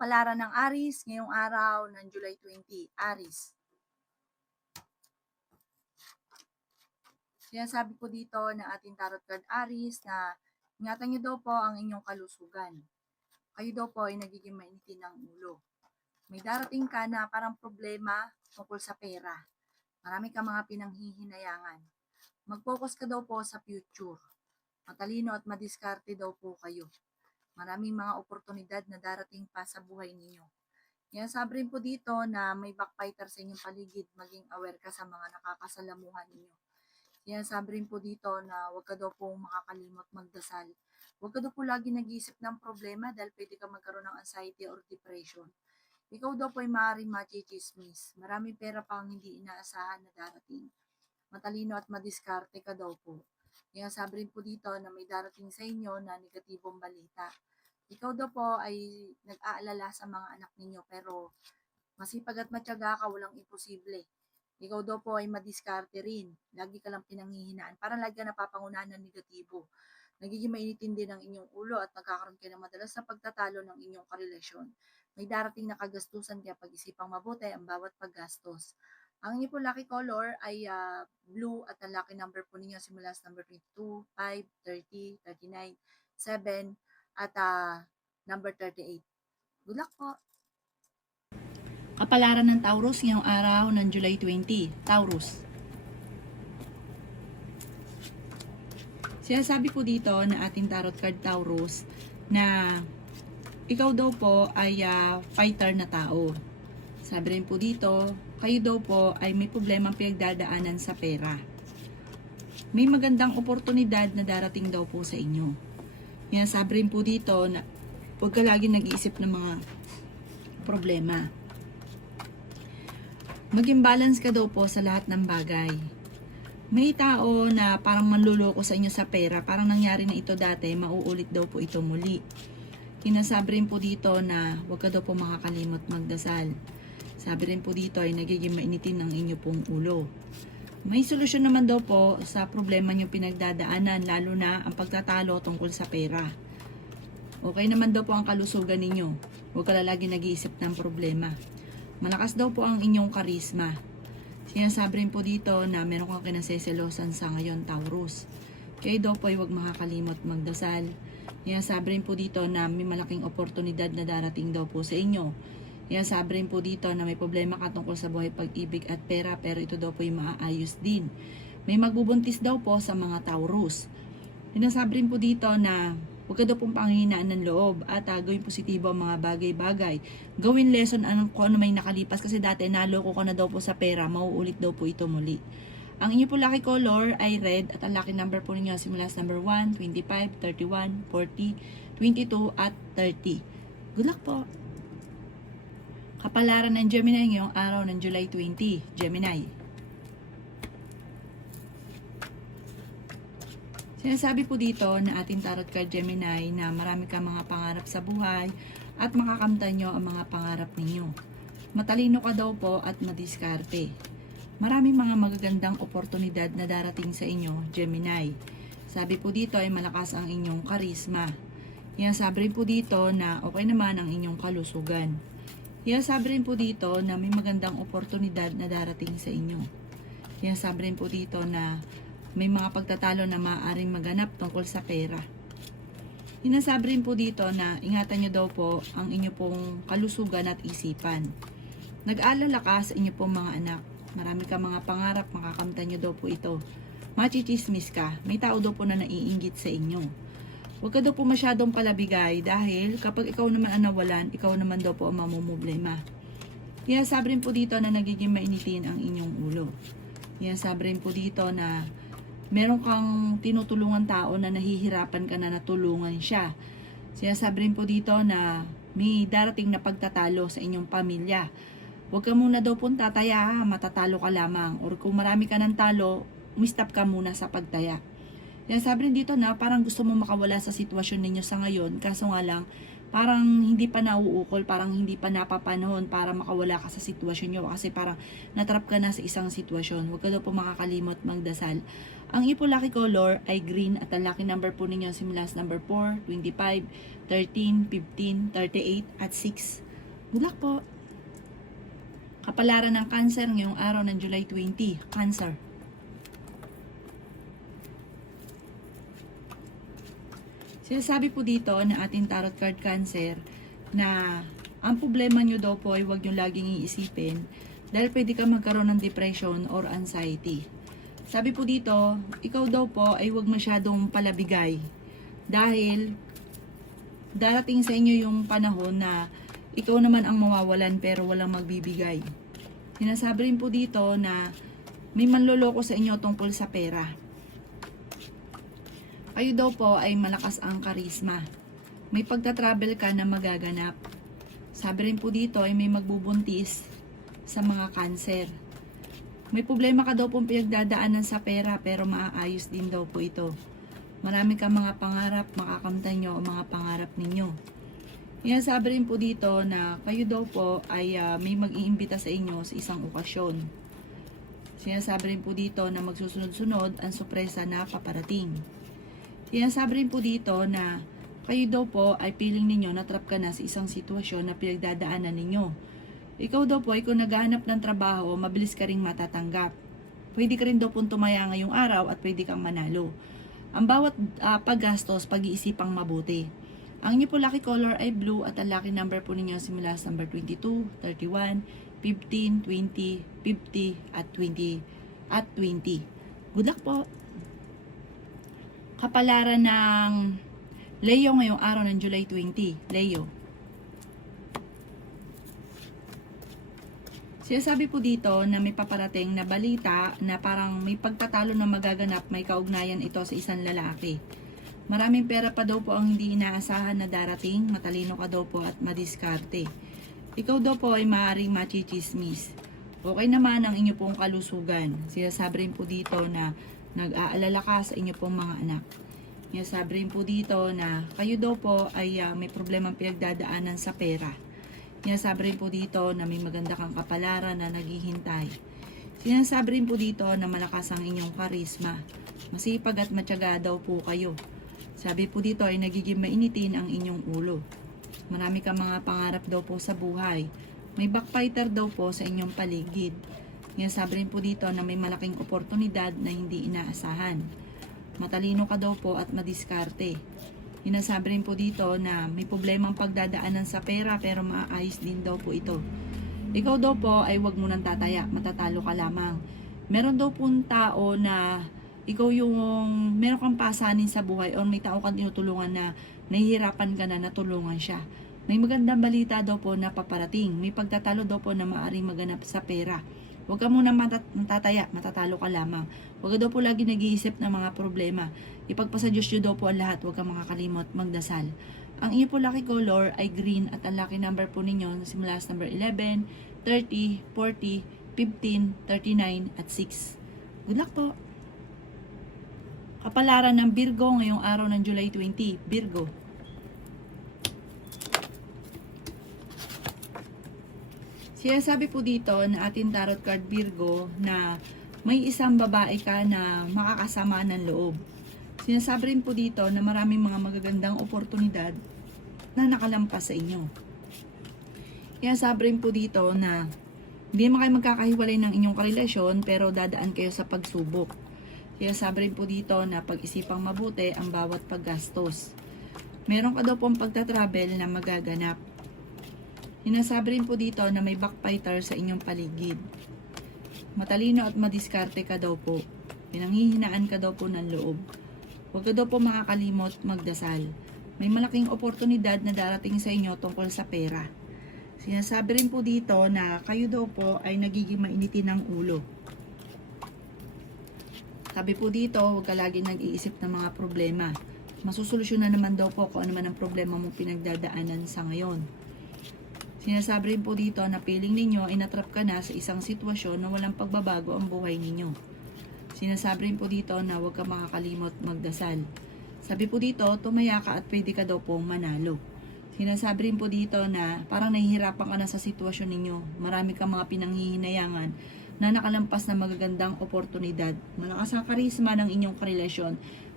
Kapalaran ng Aries ngayong araw ng July 20. Aries. Sinasabi po dito ng ating tarot card Aries na ingatan niyo daw po ang inyong kalusugan. Kayo daw po ay nagiging mainitin ng ulo. May darating ka na parang problema tungkol sa pera. Marami ka mga pinanghihinayangan. Mag-focus ka daw po sa future. Matalino at madiskarte daw po kayo. Maraming mga oportunidad na darating pa sa buhay ninyo. Yan, sabi rin po dito na may backbiter sa inyong paligid, maging aware ka sa mga nakakasalamuhan ninyo. Yan, sabi rin po dito na huwag ka daw po makakalimot magdasal. Huwag ka daw po lagi nag-iisip ng problema dahil pwede ka magkaroon ng anxiety or depression. Ikaw daw po ay maaaring machichismis. Maraming pera pa ang hindi inaasahan na darating. Matalino at madiskarte ka daw po. Yan, sabi rin po dito na may darating sa inyo na negatibong balita. Ikaw daw po ay nag-aalala sa mga anak ninyo pero masipag at matyaga ka, walang imposible. Ikaw daw po ay madiskarte rin. Lagi ka lang pinanghihinaan. Parang lagi ka napapangunahan ng negatibo. Nagiging mainitin din ang inyong ulo at nagkakaroon kayo ng madalas na pagtatalo ng inyong karelasyon. May darating na kagastusan kaya pag-isipang mabuti ang bawat paggastos. Ang inyo po lucky color ay blue at ang lucky number po ninyo simula sa number 22, 5, 30, 39, 7 at number 38. Good luck po! Kapalaran ng Taurus ngayong araw ng July 20. Taurus. Sinasabi po dito na ating tarot card Taurus na ikaw daw po ay fighter na tao. Sabi rin po dito, kayo daw po ay may problemang pinagdadaanan sa pera. May magandang oportunidad na darating daw po sa inyo. Yan, sabi rin po dito na huwag ka lagi nag-iisip ng mga problema. Maging balance ka daw po sa lahat ng bagay. May tao na parang manluloko sa inyo sa pera, parang nangyari na ito dati, mauulit daw po ito muli. Kinasabi rin po dito na huwag ka daw po makakalimot magdasal. Sabi rin po dito ay nagiging mainitin ang inyo pong ulo. May solusyon naman daw po sa problema nyo pinagdadaanan, lalo na ang pagtatalo tungkol sa pera. Okay naman daw po ang kalusugan ninyo. Huwag ka lagi nag-iisip ng problema. Malakas daw po ang inyong karisma. Sinasabi rin po dito na meron kang kinaseselosan sa ngayon, Taurus. Kayo daw po ay huwag makakalimot magdasal. Sinasabi rin po dito na may malaking oportunidad na darating daw po sa inyo. Sinasabi rin po dito na may problema ka tungkol sa buhay pag-ibig at pera pero ito daw po ay maaayos din. May magbubuntis daw po sa mga Taurus. Sinasabi rin po dito na huwag ka daw pong panghihinaan ng loob at gawin positibo ang mga bagay-bagay. Gawin lesson kung ano may nakalipas kasi dati naloko ka na daw po sa pera, mauulit daw po ito muli. Ang inyo po lucky color ay red at ang lucky number po ninyo simula sa number 1, 25, 31, 40, 22 at 30. Good luck po! Kapalaran ng Gemini ngayong araw ng July 20. Gemini. Sinasabi po dito na ating tarot card Gemini na marami kang mga pangarap sa buhay at makakamtan nyo ang mga pangarap ninyo. Matalino ka daw po at madiskarte. Maraming mga magagandang oportunidad na darating sa inyo, Gemini. Sabi po dito ay malakas ang inyong karisma. Sabi rin po dito na okay naman ang inyong kalusugan. Sabi rin po dito na may magandang oportunidad na darating sa inyo. Sabi rin po dito na may mga pagtatalo na maaaring maganap tungkol sa pera. Sinasabi rin po dito na ingatan nyo daw po ang inyo pong kalusugan at isipan. Nag-aalala ka sa inyo pong mga anak. Marami ka mga pangarap, makakamtan nyo daw po ito. Machichismis ka, may tao daw po na naiinggit sa inyo. Huwag ka daw po masyadong palabigay dahil kapag ikaw naman ang nawalan, ikaw naman daw po ang mamumblema. Sabi rin po dito na nagiging mainitin ang inyong ulo. Sabi rin po dito na meron kang tinutulungan tao na nahihirapan ka na natulungan siya. Sinasabi rin po dito na may darating na pagtatalo sa inyong pamilya. Huwag ka muna daw pong tataya, matatalo ka lamang. Or kung marami ka ng talo, umistop ka muna sa pagtaya. Sinasabi rin dito na parang gusto mo makawala sa sitwasyon ninyo sa ngayon, kaso nga lang, parang hindi pa nauukol, parang hindi pa napapanahon para makawala ka sa sitwasyon nyo kasi parang natrap ka na sa isang sitwasyon. Huwag ka daw po makakalimot magdasal. Ang ipo lucky color ay green at ang lucky number po ninyo simula sa number 4, 25, 13, 15, 38 at 6. Good luck po. Kapalaran ng Cancer ngayong araw ng July 20. Cancer. Sinasabi po dito na ating tarot card Cancer na ang problema nyo daw po ay huwag nyo laging iisipin dahil pwede ka magkaroon ng depression or anxiety. Sabi po dito, ikaw daw po ay huwag masyadong palabigay dahil darating sa inyo yung panahon na ikaw naman ang mawawalan pero walang magbibigay. Sinasabi rin po dito na may manloloko sa inyo tungkol sa pera. Kayo daw po ay malakas ang karisma. May pagta-travel ka na magaganap. Sabi rin po dito ay may magbubuntis sa mga Cancer. May problema ka daw pong pinagdadaanan sa pera pero maaayos din daw po ito. Marami kang mga pangarap, makakamtan nyo ang mga pangarap ninyo. Yan sabi rin po dito na kayo daw po ay may mag-iimbita sa inyo sa isang okasyon. Sinasabi rin po dito na magsusunod-sunod ang sorpresa na paparating. Sinasabi rin po dito na kayo daw po ay feeling ninyo na trap ka na sa isang sitwasyon na pinagdadaanan ninyo. Ikaw daw po ay kung naghahanap ng trabaho, mabilis ka ring matatanggap. Pwede ka rin daw pong tumaya ngayong araw at pwede kang manalo. Ang bawat paggastos, pag-iisipang mabuti. Ang inyo po lucky color ay blue at ang lucky number po ninyo simula sa number 22, 31, 15, 20, 50 at 20 at 20. Good luck po! Kapalaran ng Leo ngayong araw ng July 20. Leo. Sinasabi po dito na may paparating na balita na parang may pagtatalo na magaganap, may kaugnayan ito sa isang lalaki. Maraming pera pa daw po ang hindi inaasahan na darating, matalino ka daw po at madiskarte. Ikaw daw po ay maaaring machichismis. Okay naman ang inyo pong kalusugan. Sinasabi rin po dito na nag-aalala ka sa inyo pong mga anak. Sinasabi rin po dito na kayo daw po ay may problemang pinagdadaanan sa pera. Sinasabi rin po dito na may maganda kang kapalaran na naghihintay. Sinasabi rin po dito na malakas ang inyong karisma. Masipag at matyaga daw po kayo. Sabi po dito ay nagiging mainitin ang inyong ulo. Marami kang mga pangarap daw po sa buhay. May backfighter daw po sa inyong paligid. Sinasabi rin po dito na may malaking oportunidad na hindi inaasahan. Matalino ka daw po at madiskarte. Sinasabi rin po dito na may problemang pagdadaanan sa pera pero maaayos din daw po ito. Ikaw daw po ay huwag mo nang tataya, matatalo ka lamang. Meron daw pong tao na ikaw yung meron kang pasanin sa buhay o may tao kang tinutulungan na nahihirapan ka na natulungan siya. May magandang balita daw po na paparating. May pagtatalo daw po na maaaring maganap sa pera. Huwag ka muna matataya, matatalo ka lamang. Huwag ka daw po lagi nag-iisip ng mga problema. Ipagpasa Diyos nyo daw po ang lahat. Huwag ka makakalimot magdasal. Ang inyo po lucky color ay green at ang lucky number po ninyo simula sa number 11, 30, 40, 15, 39 at 6. Good luck po! Kapalaran ng Virgo ngayong araw ng July 20. Virgo. Sinasabi po dito na ating tarot card Virgo na may isang babae ka na makakasama ng loob. Sinasabi rin po dito na maraming mga magagandang oportunidad na nakalampas sa inyo. Sinasabi rin po dito na hindi naman kayo magkakahiwalay ng inyong karelasyon pero dadaan kayo sa pagsubok. Sinasabi rin po dito na pag-isipang mabuti ang bawat paggastos. Meron ka daw pong pagta-travel na magaganap. Sinasabi rin po dito na may backfighter sa inyong paligid. Matalino at madiskarte ka daw po. Pinanghihinaan ka daw po ng loob. Huwag ka daw po makakalimot magdasal. May malaking oportunidad na darating sa inyo tungkol sa pera. Sinasabi rin po dito na kayo daw po ay nagiging mainitin ng ulo. Sabi po dito, huwag ka lagi nag-iisip ng mga problema. Masusolusyonan naman daw po kung ano man ang problema mong pinagdadaanan sa ngayon. Sinasabi rin po dito na feeling ninyo ay natrap ka na sa isang sitwasyon na walang pagbabago ang buhay ninyo. Sinasabi rin po dito na huwag ka makakalimot magdasal. Sabi po dito, tumaya ka at pwede ka daw pong manalo. Sinasabi rin po dito na parang nahihirapan ka na sa sitwasyon ninyo. Marami kang mga pinanghihinayangan na nakalampas na magagandang oportunidad. Malakas ang karisma ng inyong karelasyon.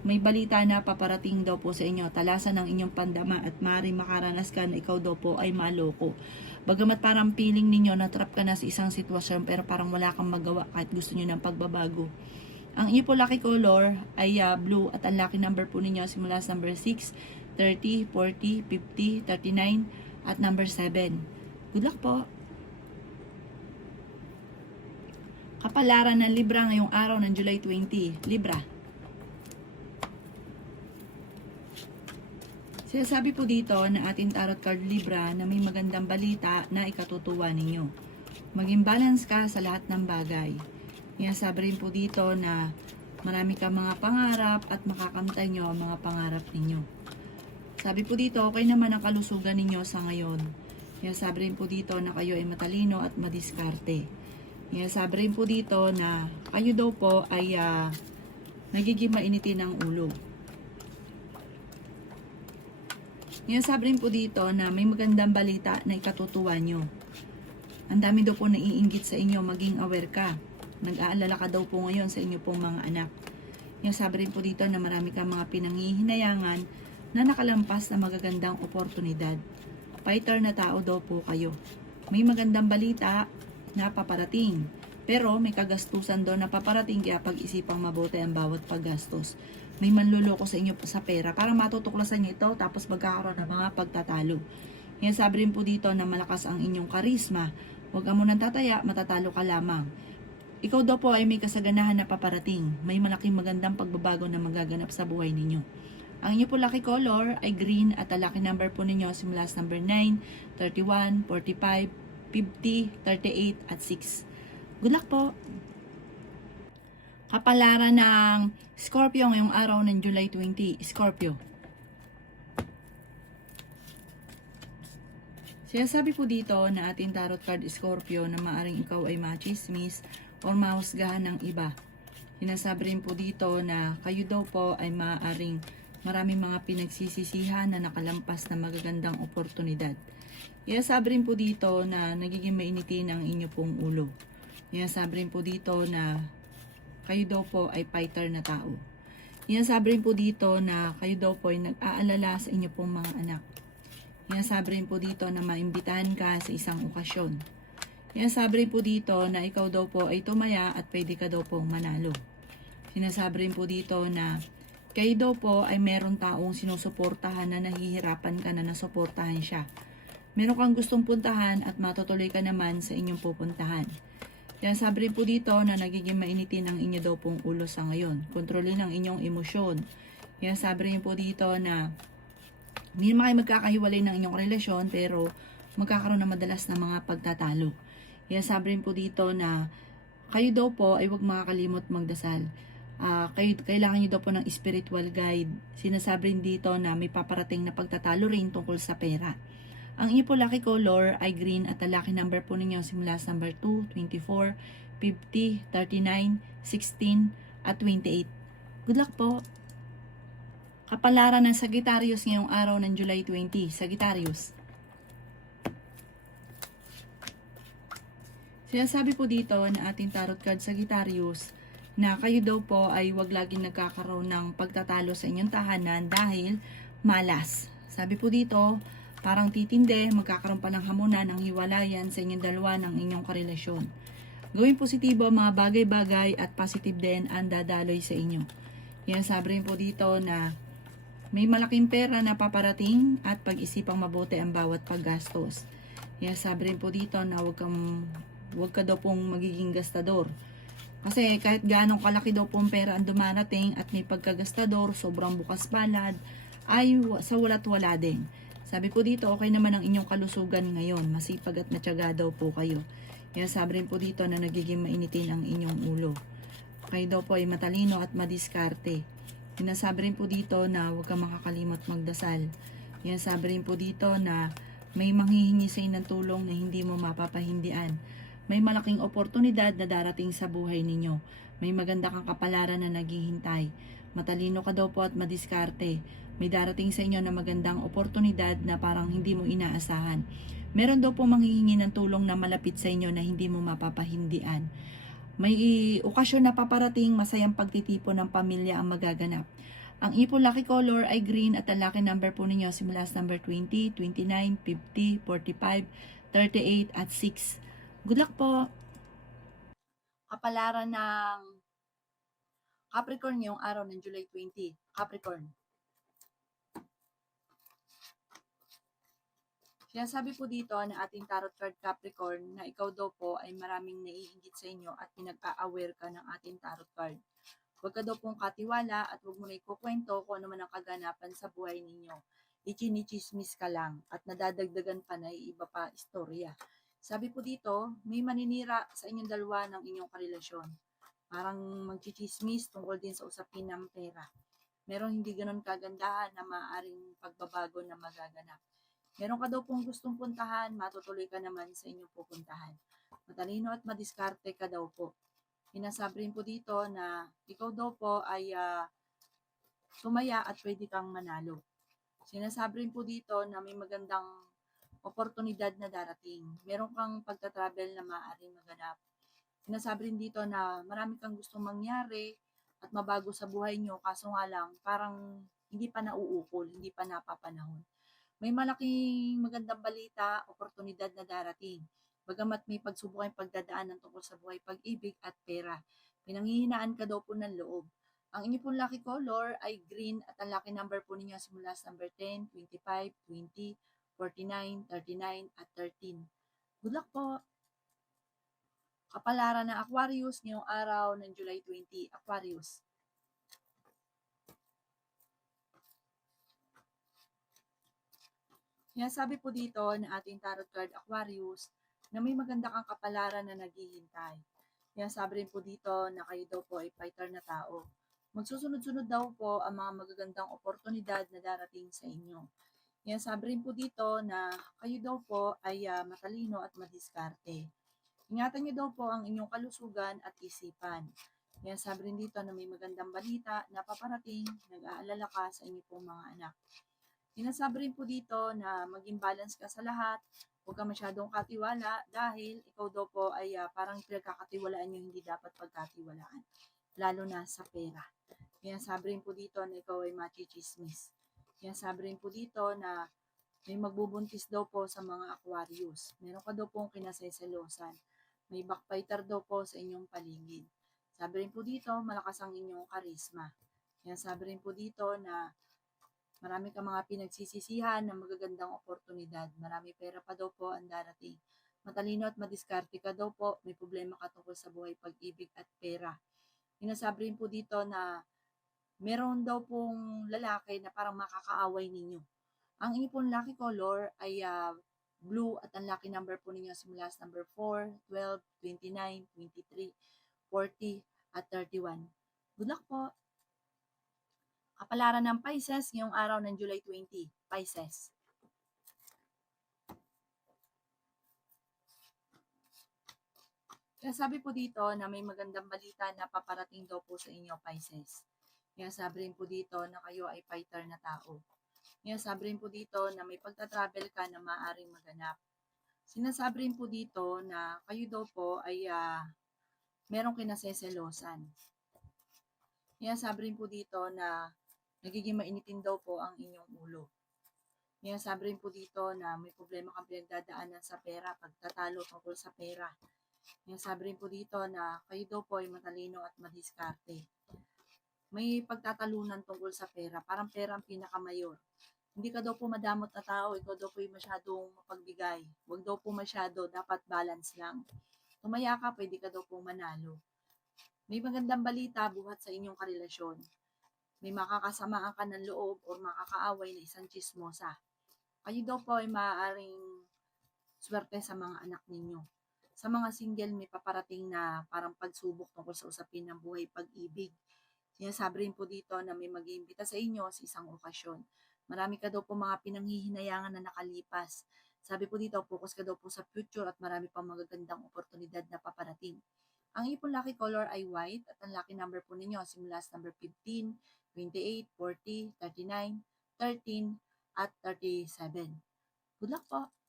may balita na paparating daw po sa inyo, talasan ng inyong pandama at maaaring makaranas ka na ikaw daw po ay maloko. Bagamat parang feeling ninyo na trap ka na sa isang sitwasyon pero parang wala kang magawa kahit gusto nyo ng pagbabago. Ang inyo po lucky color ay blue at ang lucky number po ninyo simula sa number 6, 30, 40, 50, 39 at number 7. Good luck po! Kapalaran ng Libra ngayong araw ng July 20. Libra. Sinasabi po dito na ating tarot card Libra na may magandang balita na ikatutuwa ninyo. Maging balance ka sa lahat ng bagay. Sinasabi rin po dito na marami kang mga pangarap at makakamtan nyo ang mga pangarap ninyo. Sabi po dito, okay naman ang kalusugan ninyo sa ngayon. Sinasabi rin po dito na kayo ay matalino at madiskarte. Sinasabi rin po dito na kayo daw po ay nagiging mainitin ng ulo. Sabi rin po dito na may magandang balita na ikatutuwa nyo. Ang dami daw po naiinggit sa inyo, maging aware ka. Nag-aalala ka daw po ngayon sa inyo pong mga anak. Sabi rin po dito na marami kang mga pinanghihinayangan na nakalampas na magagandang oportunidad. Fighter na tao daw po kayo. May magandang balita na paparating. Pero may kagastusan daw na paparating kaya pag-isipang mabuti ang bawat paggastos. May manluloko sa inyo sa pera para matutuklasan nyo ito tapos magkakaroon ng mga pagtatalo. Sabi rin po dito na malakas ang inyong karisma. Huwag ka munang tataya, matatalo ka lamang. Ikaw daw po ay may kasaganahan na paparating. May malaking magandang pagbabago na magaganap sa buhay ninyo. Ang inyo po lucky color ay green at ang lucky number po ninyo simula sa number 9, 31, 45, 50, 38 at 6. Good luck po! Kapalaran ng Scorpio ngayong araw ng July 20. Scorpio. Sinasabi po dito na ating tarot card Scorpio na maaring ikaw ay machismis o mahusgahan ng iba. Sinasabi rin po dito na kayo daw po ay maaring maraming mga pinagsisisihan na nakalampas na magagandang oportunidad. Sinasabi rin po dito na nagiging mainitin ang inyo pong ulo. Sinasabi rin po dito na kayo daw po ay fighter na tao. Sinasabi rin po dito na kayo daw po ay nag-aalala sa inyo pong mga anak. Sinasabi rin po dito na maimbitahan ka sa isang okasyon. Sinasabi rin po dito na ikaw daw po ay tumaya at pwede ka daw pong manalo. Sinasabi rin po dito na kayo daw po ay meron taong sinusuportahan na nahihirapan ka na nasuportahan siya. Meron kang gustong puntahan at matutuloy ka naman sa inyong pupuntahan. Sabi rin po dito na nagiging mainitin ang inyo daw pong ulo sa ngayon. Kontrolin ang inyong emosyon. Sabi rin po dito na hindi naman kayo magkakahiwalay ng inyong relasyon pero magkakaroon na madalas ng mga pagtatalo. Sabi rin po dito na kayo daw po ay huwag makakalimot magdasal. Kailangan nyo daw po ng spiritual guide. Sinasabi rin dito na may paparating na pagtatalo rin tungkol sa pera. Ang inyo po lucky color ay green at ang lucky number po ninyo simula sa number 2, 24, 50, 39, 16 at 28. Good luck po! Kapalaran ng Sagittarius ngayong araw ng July 20. Sagittarius. Sinasabi po dito na ating tarot card Sagittarius na kayo daw po ay wag laging nagkakaroon ng pagtatalo sa inyong tahanan dahil malas. Sabi po dito, parang titinde, magkakaroon pa ng hamunan ng hiwalayan sa inyong dalawa ng inyong karelasyon. Gawing positibo ang mga bagay-bagay at positive din ang dadaloy sa inyo. Sabi rin po dito na may malaking pera na paparating at pag-isipang mabuti ang bawat paggastos. Sabi rin po dito na wag ka daw pong magiging gastador. Kasi kahit gaano kalaki daw pong pera ang dumarating at may pagkagastador, sobrang bukas palad, ay sa wala't wala din. Sabi po dito, okay naman ang inyong kalusugan ngayon. Masipag at matyaga daw po kayo. Sabi rin po dito na nagiging mainitin ang inyong ulo. Kayo daw po ay matalino at madiskarte. Sinasabi rin po dito na huwag kang makakalimot magdasal. Sabi rin po dito na may manghihingi sa ng tulong na hindi mo mapapahindian. May malaking oportunidad na darating sa buhay ninyo. May maganda kang kapalaran na naghihintay. Matalino ka daw po at madiskarte. May darating sa inyo na magandang oportunidad na parang hindi mo inaasahan. Meron daw po manghihingi ng tulong na malapit sa inyo na hindi mo mapapahindian. May okasyon na paparating, masayang pagtitipon ng pamilya ang magaganap. Ang ipon lucky color ay green at ang lucky number po ninyo simula sa number 20, 29, 50, 45, 38 at 6. Good luck po! Kapalaran ng Capricorn ngayong araw ng July 20. Capricorn. Kaya sabi po dito ng ating tarot card Capricorn na ikaw daw po ay maraming naiinggit sa inyo at pinag-a-aware ka ng ating tarot card. Huwag ka daw pong katiwala at huwag mo na ikukwento kung ano man ang kaganapan sa buhay ninyo. Ichinichismis ka lang at nadadagdagan pa na iba pa istorya. Sabi po dito, may maninira sa inyong dalawa ng inyong karelasyon. Parang magchichismis tungkol din sa usapin ng pera. Merong hindi ganun kagandahan na maaaring pagbabago na magaganap. Meron ka daw pong gustong puntahan, matutuloy ka naman sa inyong pupuntahan. Matalino at madiskarte ka daw po. Pinasabi rin po dito na ikaw daw po ay sumaya at pwede kang manalo. Sinasabi rin po dito na may magandang oportunidad na darating. Meron kang pagta-travel na maaaring maganap. Sinasabi rin dito na marami kang gustong mangyari at mabago sa buhay nyo, kaso nga lang parang hindi pa nauukol, hindi pa napapanahon. May malaking magandang balita, oportunidad na darating. Bagamat may pagsubok kayong pagdadaanan tungkol sa buhay, pag-ibig at pera. Pinanghihinaan ka daw po ng loob. Ang inyo pong lucky color ay green at ang lucky number po ninyo simula sa number 10, 25, 20, 49, 39 at 13. Good luck po! Kapalaran ng Aquarius ngayong araw ng July 20. Aquarius. Kaya sabi po dito na ating tarot card Aquarius na may maganda kang kapalaran na naghihintay. Kaya sabi rin po dito na kayo daw po ay fighter na tao. Magsusunod-sunod daw po ang mga magagandang oportunidad na darating sa inyo. Kaya sabi rin po dito na kayo daw po ay matalino at madiskarte. Ingatan niyo daw po ang inyong kalusugan at isipan. Kaya sabi rin dito na may magandang balita na paparating, nag-aalala ka sa inyong pong mga anak. Sinasabi rin po dito na maging balance ka sa lahat, huwag ka masyadong katiwala dahil ikaw daw po ay parang pinagkakatiwalaan nyo hindi dapat pagkatiwalaan, lalo na sa pera. Kaya sabi rin po dito na ikaw ay machichismis. Kaya sabi rin po dito na may magbubuntis daw po sa mga Aquarius. Meron ka daw pong kinaseselosan. May backfighter daw po sa inyong paligid. Sabi rin po dito, malakas ang inyong karisma. Kaya sabi rin po dito na marami ka mga pinagsisisihan ng magagandang oportunidad. Marami pera pa daw po ang darating. Matalino at madiskarte ka daw po. May problema ka tungkol sa buhay, pag-ibig at pera. Sinasabi rin po dito na meron daw pong lalaki na parang makakaaway ninyo. Ang inyo pong lucky color ay blue at ang lucky number po ninyo simula sa number 4, 12, 29, 23, 40 at 31. Good luck po! Kapalaran ng Pisces ngayong araw ng July 20. Pisces. Kaya sabi po dito na may magandang balita na paparating daw po sa inyo, Pisces. Kaya sabi rin po dito na kayo ay fighter na tao. Kaya sabi rin po dito na may pagta-travel ka na maaaring maganap. Sinasabi rin po dito na kayo daw po ay merong kinaseselosan. Kaya sabi rin po dito na nagiging mainitin daw po ang inyong ulo. Kaya sabi rin po dito na may problema kang pinagdadaanan sa pera, pagtatalo tungkol sa pera. Kaya sabi rin po dito na kayo daw po ay matalino at madiskarte. May pagtatalunan tungkol sa pera, parang pera ang pinakamayor. Hindi ka daw po madamot na tao, ikaw daw po ay masyadong mapagbigay. Huwag daw po masyado, dapat balance lang. Tumaya ka, pwede ka daw po manalo. May magandang balita buhat sa inyong karelasyon. May makakasamaan ka ng loob o makakaaway na isang chismosa. Kayo daw po ay maaaring swerte sa mga anak ninyo. Sa mga single, may paparating na parang pagsubok tungkol sa usapin ng buhay, pag-ibig. Sinasabi rin po dito na may mag-iimbita sa inyo sa isang okasyon. Marami ka daw po mga pinanghihinayangan na nakalipas. Sabi po dito, focus ka daw po sa future at marami pang magagandang oportunidad na paparating. Ang ipon lucky color ay white at ang lucky number po ninyo simula sa number 15, 28, 40, 39, 13 at 37. Good luck po!